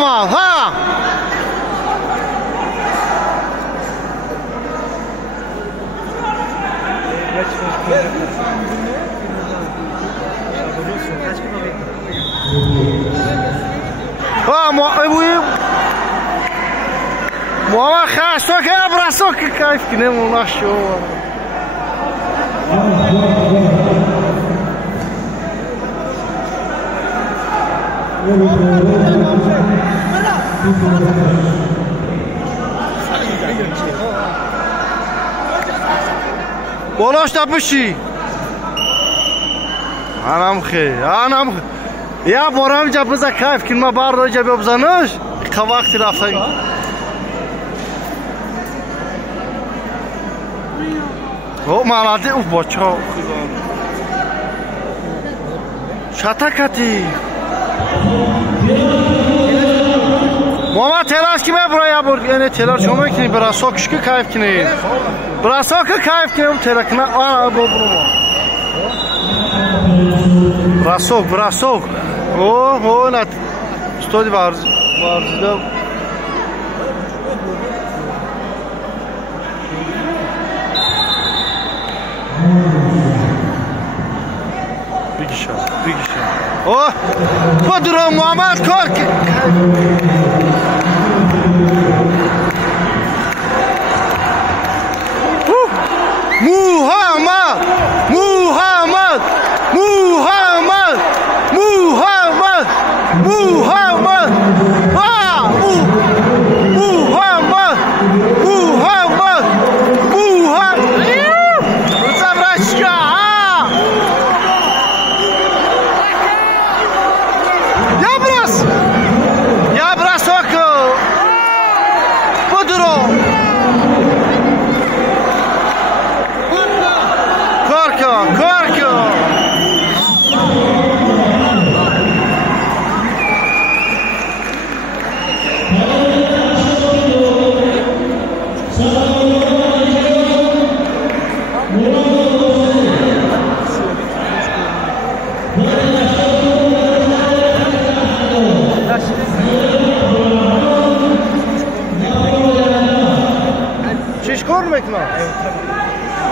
Muhammed, ha! Muhammed خاصو که براسو که کیف کنیم اوناشو. بالاش نباشی. آنام یا بارم جا بزن کیف کن ما بار جا بزنش. وقتی رفتن. او مالاده او بچه. شاتاکتی. ماما تلاش کی برای برد یعنی تلاش شما کنی برای ساکش که کیف کنی برای ساک کیف کنی تلاش کنی برو برای ساک اوه نت استودی ورزیده بگیشم اوه بدرو محمد کار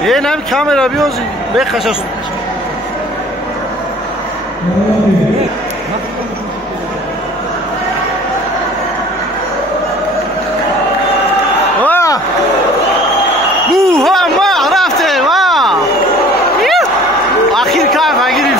یه نمی کامرا بیوزی بخشش محمد رفته اخیر کار نگیریم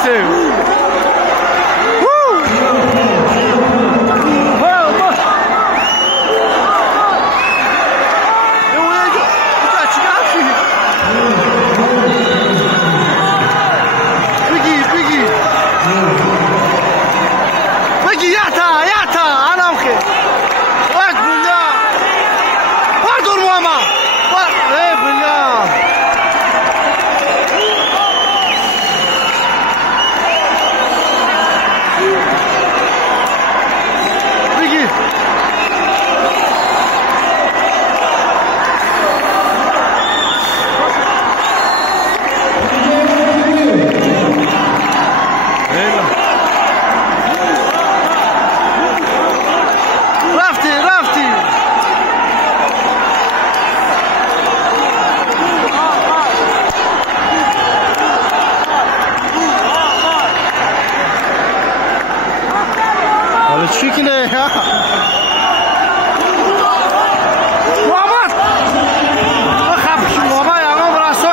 چیکنه محمد خب شما ما یعنی براسو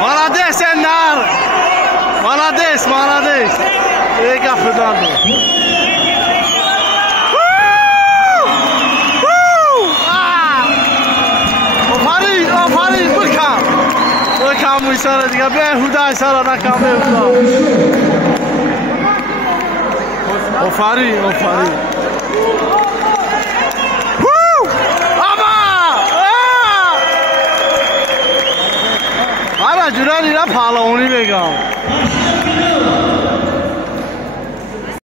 Молодец, Эннар! Молодец, молодец! یک افردان آفرین بکم میساره دیگه بیهوده سارا نکم بیهوده آفرین آبا جورا نیره پهلوانی بگم